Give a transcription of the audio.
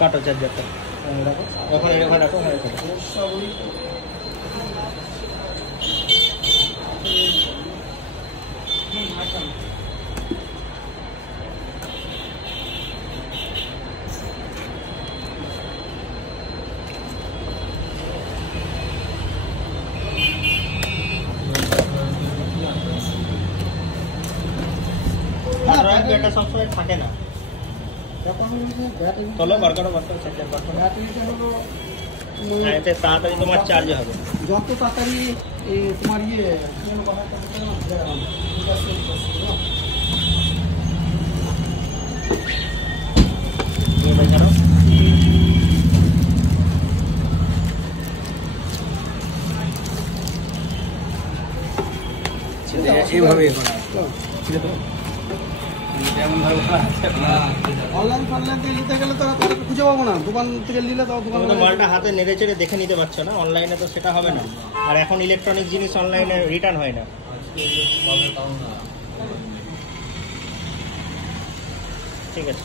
কাটো চার্জারটা রাখো, ওখানে রাখো, ওখানে রাখো। ব্যাটারি সবসময় থাকে না, চলো বার করো চার্জার বার করো। এতে তাড়াতাড়ি তোমার চার্জ হবে, যত তাড়াতাড়ি তোমার এইভাবে অনলাইন ফনলাইন থেকে নিতে গেলে তো খুঁজে পাবো না, দোকান থেকে নিলে তো দোকান মালটা হাতে নেড়ে চেড়ে দেখে নিতে পারছো না, অনলাইনে তো সেটা হবে না। আর এখন ইলেকট্রনিক জিনিস অনলাইনে রিটার্ন হয় না। ঠিক আছে।